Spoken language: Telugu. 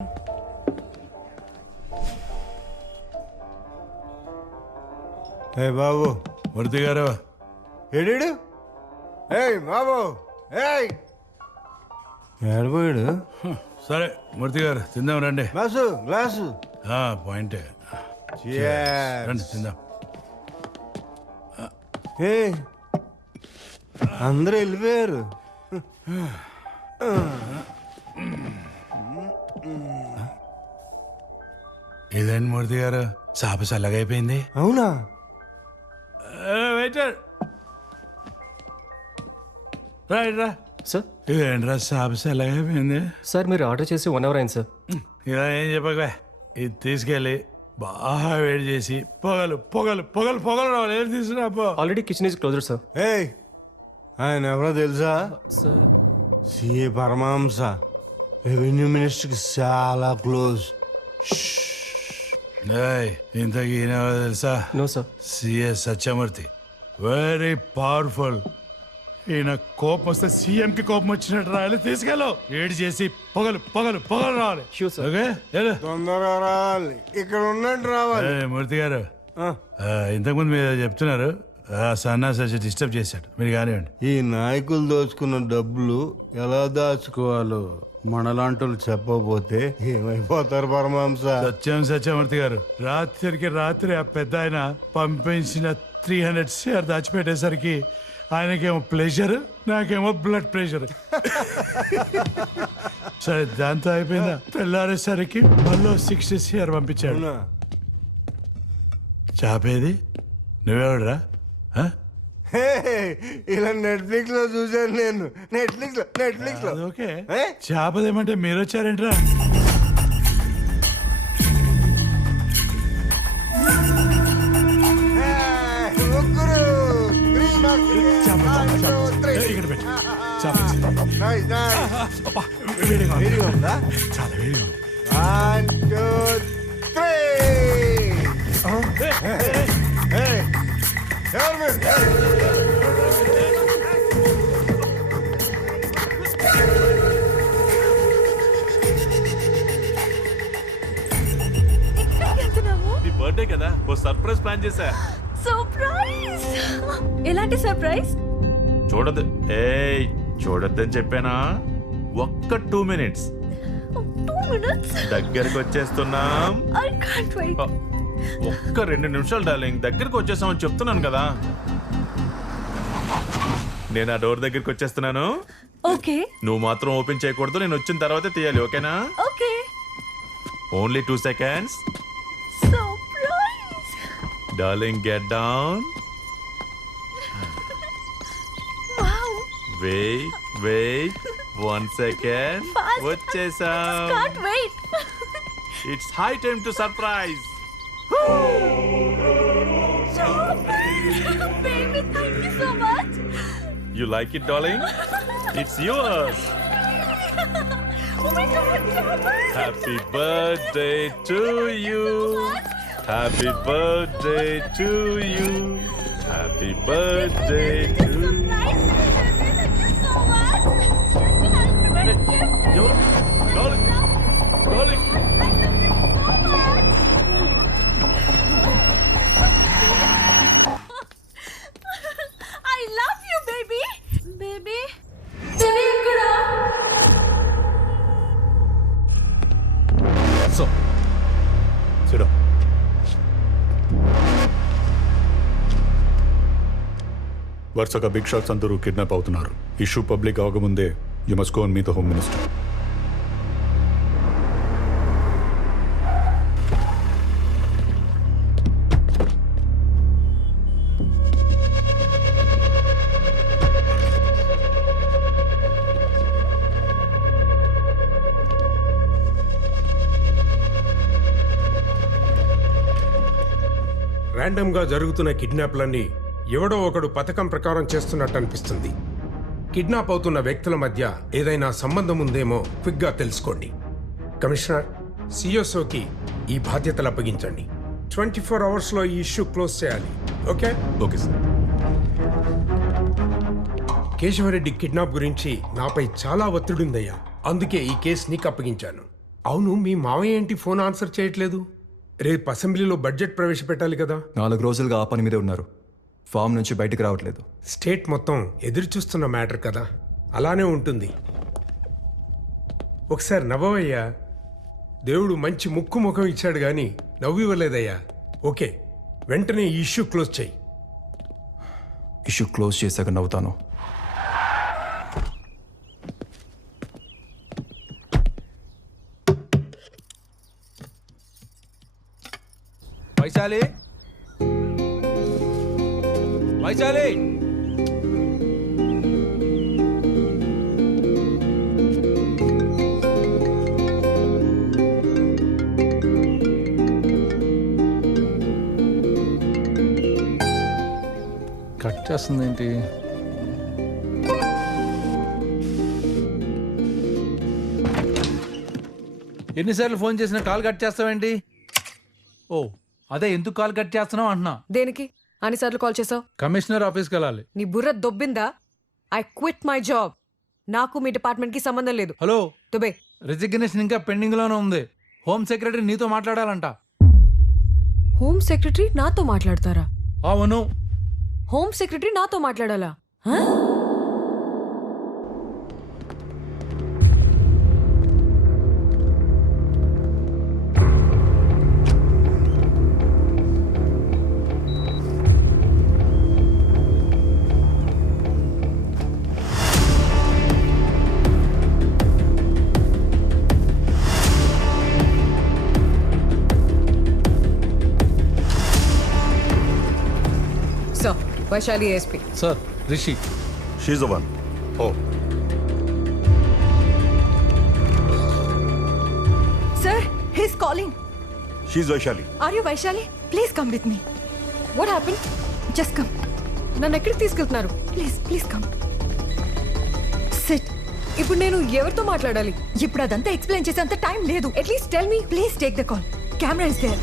ఏ బాబు మూర్తి గారు ఏడు బాబు ఏడిపోయాడు. సరే మూర్తి గారు తిందాం రండి. గ్లాసు గ్లాసు పాయింటే Cheers. రండి తిందాం. ఏ అందరూ వెళ్ళిపోయారు. ఇదేంటి మూర్తి గారు చాప చల్లగైపోయింది. అవునా? వెయిటర్ రా. సార్ ఇదేంట్రా చాప చల్లగైపోయింది. సార్ మీరు ఆర్డర్ చేసి 1 అవర్ అయింది సార్. ఇలా ఏం చెప్పగా ఇది తీసుకెళ్ళి బాగా వేడి చేసి పొగలు పొగలు పొగలు పొగలు రావాలి. ఏం తీసుకురా already kitchen is closed sir. ఏయ్ ఆయన ఎవరో తెలుసా? సార్ సిఏ పరమహంస, రెవెన్యూ మినిస్టర్కి చాలా క్లోజ్. ఇంతకీ ఈయన ఎవరో తెలుసా? No sir. CS Satyamurthy, very powerful. ఈయన కోపం వస్తే సీఎంకి కోపం వచ్చినట్టు రాయాలి. తీసుకెళ్ళు ఏడు చేసి పొగలు పొగలు పొగలు రావాలి. Sure, sir. ఓకే తొందరగా రావాలి, ఇక్కడ ఉన్నట్టు రావాలి. మూర్తి గారు ఇంతకుముందు మీరు చెప్తున్నారు సన్నాసి వచ్చి డిస్టర్బ్ చేశాడు. మీరు కానివ్వండి. ఈ నాయకులు దోచుకున్న డబ్బులు ఎలా దాచుకోవాలో మనలాంటి చెప్పకపోతే ఏమైపోతారు పరమహంస? సత్యమూర్తి గారు రాత్రికి రాత్రి ఆ పెద్ద ఆయన పంపించిన 300 షేర్ దాచిపెట్టేసరికి ఆయనకేమో ప్రెషర్, నాకేమో బ్లడ్ ప్రెషర్. సరే దాంతో అయిపోయిందా? తెల్లారేసరికి మళ్ళీ 60 షేర్ పంపించాడు. అవునా? చాపేది నువ్వెవడరా? హే, ఇలా నెట్ఫ్లిక్స్ లో చూసాను నేను. నెట్ఫ్లిక్స్ లో ఓకే ఏ? చేపదేమంటే మీరు వచ్చారేంట్రా? ముగ్గురు. ఇక్కడ పెట్టు. చేప అబ్బా, వేడిగా ఉంది. వేడిగా ఉందా? చాలా వేడిగా ఉంది. 1, 2, 3. ఎవరు మీరు? నీ బర్త్డే కదా, ఓ సర్ప్రైజ్ ప్లాన్ చేశా. సర్ప్రైజ్? ఎలాంటి సర్ప్రైజ్? చూడదు చూడొద్దని చెప్పానా? ఒక్క 2 minutes 2 minutes? దగ్గరికి వచ్చేస్తున్నాం. I can't wait. ఒక్క 2 నిమిషాలు డార్లింగ్, దగ్గరికి వచ్చేసామని చెప్తున్నాను కదా. నేను ఆ డోర్ దగ్గరికి వచ్చేస్తున్నాను. ఓకే నువ్వు మాత్రం ఓపెన్ చేయకూడదు, నేను వచ్చిన తర్వాతే తీయాలి. ఓకేనా? Okay. Only 2 seconds. Surprise. Darling get down. Wow. Wait 1 second. Fast. వచ్చేసాం. Can't wait. It's high time to surprise. Baby, thank you so much. You like it, darling? It's yours. Oh my God, Thomas. Happy birthday to you. Happy birthday to you. Happy birthday to you. Surprise, baby. Thank you so much. Just an ultimate gift. Yo, darling, darling. I love this so much. I love you, baby. Baby. Baby, ikkada. So, sit down. వరుసగా బిగ్ షాట్స్ అందరూ కిడ్నాప్ అవుతున్నారు. ఇష్యూ పబ్లిక్ అవకముందే you must go and meet the home minister. Random గా జరుగుతున్న కిడ్నాప్లన్నీ ఎవడో ఒకడు పథకం ప్రకారం చేస్తున్నట్టు అనిపిస్తుంది. కిడ్నాప్ అవుతున్న వ్యక్తుల మధ్య ఏదైనా సంబంధం ఉందేమో క్విక్ గా తెలుసుకోండి. కమిషనర్, సిఎస్ఓకి ఈ బాధ్యతలు అప్పగించండి. 24 hours లో ఈ ఇష్యూ క్లోజ్ చేయాలి. Okay? Okay sir. Keshava Reddy kidnap గురించి నాపై చాలా ఒత్తిడి ఉందయ్యా. అందుకే ఈ కేసు నీకు అప్పగించాను. అవును, మీ మావయ్య ఏంటి ఫోన్ ఆన్సర్ చేయట్లేదు? రేపు అసెంబ్లీలో బడ్జెట్ ప్రవేశపెట్టాలి కదా. 4 రోజులుగా ఆ పని మీదే ఉన్నారు. ఫామ్ నుంచి బయటికి రావట్లేదు. స్టేట్ మొత్తం ఎదురు చూస్తున్న మ్యాటర్ కదా, అలానే ఉంటుంది. ఒకసారి నవ్వవయ్యా. దేవుడు మంచి ముక్కు ముఖం ఇచ్చాడు కానీ నవ్వు ఇవ్వలేదయ్యా. ఓకే, వెంటనే ఈ ఇష్యూ క్లోజ్ చేయి. ఇష్యూ క్లోజ్ చేశాక నవ్వుతాను. వైశాలి, వైశాలి, కట్ చేస్తుంది ఏంటి? ఎన్నిసార్లు ఫోన్ చేసినా కాల్ కట్ చేస్తావేంటి? ఓ అదే, ఎందుకు కాల్ కట్ చేస్తున్నావు అంటున్నా. దేనికి అన్నిసార్లు కాల్ చేసావు? కమిషనర్ ఆఫీస్కి వెళ్ళాలి. నీ బుర్ర దొబ్బిందా? I quit my job. నాకు మీ డిపార్ట్మెంట్ కి సంబంధం లేదు. హలో, దుబే, రిజిగ్నేషన్ ఇంకా పెండింగ్ లోనే ఉంది. హోమ్ సెక్రటరీ నీతో మాట్లాడాలంట. హోమ్ సెక్రటరీ నాతో మాట్లాడతారా? అవును. హోమ్ సెక్రటరీ నాతో మాట్లాడాలా? హ? So Vaishali ASP. Sir, Rishi. She's the one. Oh, Sir, he's calling. She's Vaishali. Are you Vaishali? Please come with me. What happen? Just come. నన్ను ఎక్కడికి తీసుకెళ్తున్నారు? Please come. Sit. ఇప్పుడు నేను ఎవరితో మాట్లాడాలి? ఇప్పుడు అదంతా ఎక్స్ప్లెయిన్ చేసేంత టైం లేదు. At least tell me. Please take the call. Camera is there.